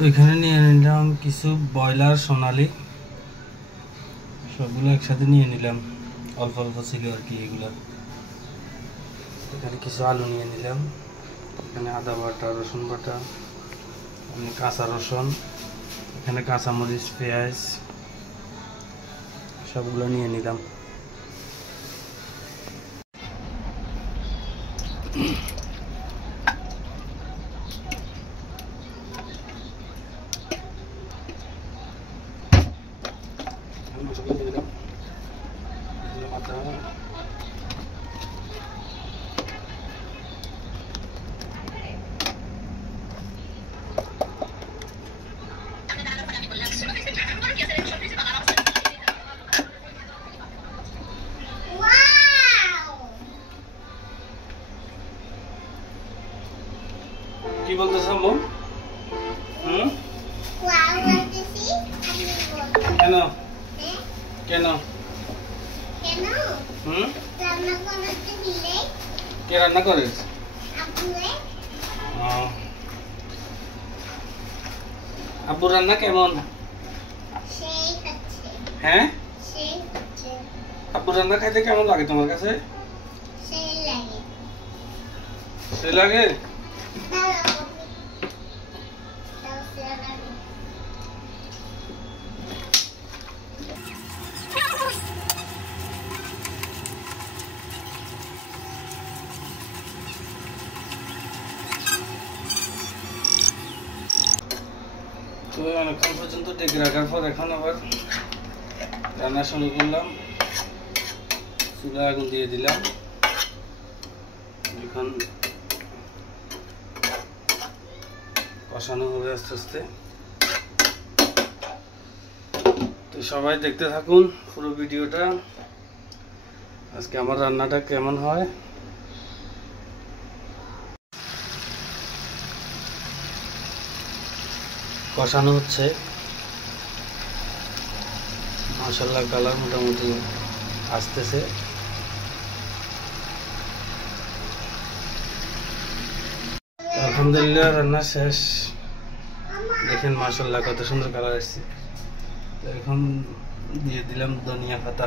তো এখানে নিয়ে নিলাম কিছু ব্রয়লার সোনালি, সবগুলো একসাথে নিয়ে নিলাম, অল্প অল্প ছিল আর কি এগুলা। এখানে কিছু আলু নিয়ে নিলাম, এখানে আদা বাটা, রসুন বাটা, এখানে কাঁচা রসুন, এখানে কাঁচামরিচ, পেঁয়াজ, সবগুলো নিয়ে নিলাম। কি বলতেছ আম্মু? কেন কেন কে রান্না করিস? আব্বু রান্না কেমন? হ্যাঁ, আব্বু রান্না খাইতে কেমন লাগে তোমার কাছে? সেই লাগে। তো অনেকক্ষণ পর্যন্ত ডেকে রাখার পর এখন আবার রান্না শুরু করলাম। চুলা আগুন দিয়ে দিলাম, এখন কষানো হবে আস্তে আস্তে। তো সবাই দেখতে থাকুন পুরো ভিডিওটা, আজকে আমার রান্নাটা কেমন হয়। কষানো হচ্ছে, মাশাআল্লাহ কালার মোটামুটি আসতেছে। আলহামদুলিল্লাহ রান্না শেষ, দেখেন মাশাআল্লাহ কত সুন্দর কালার আসছে। তো এখন দিয়ে দিলাম ধনিয়া পাতা।